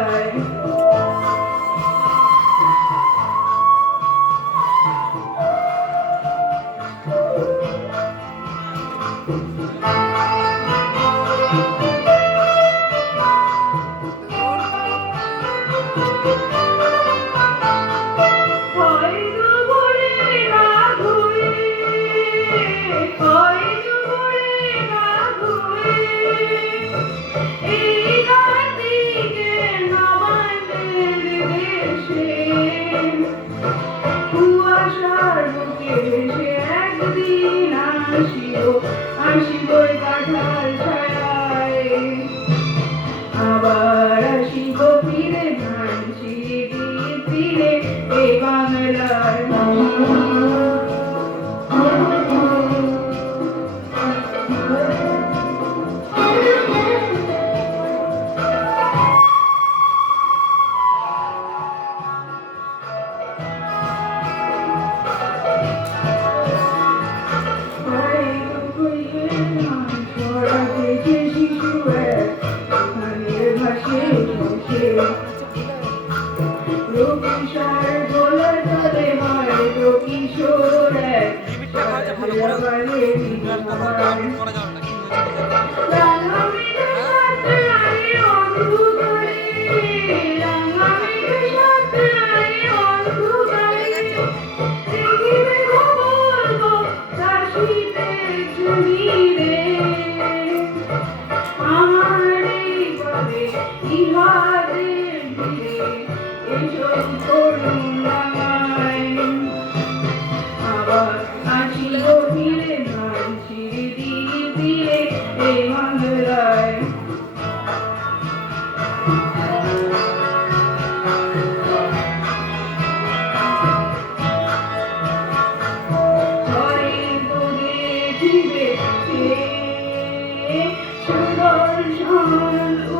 Bye. আসিও আসিব কাঠাল ছায় আবার আসিব ফিরে মানছি ফিরে এ বাংলার হাসে মুখে রকিশার বলে তবে হয় রকিশোর এক ইহারে ভিড়ে এসব করুণায় আবার আসিল ফিরে মানছি ধীরে ধীরে এ মান্দরায় সুদর্শন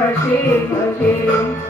Hare Hare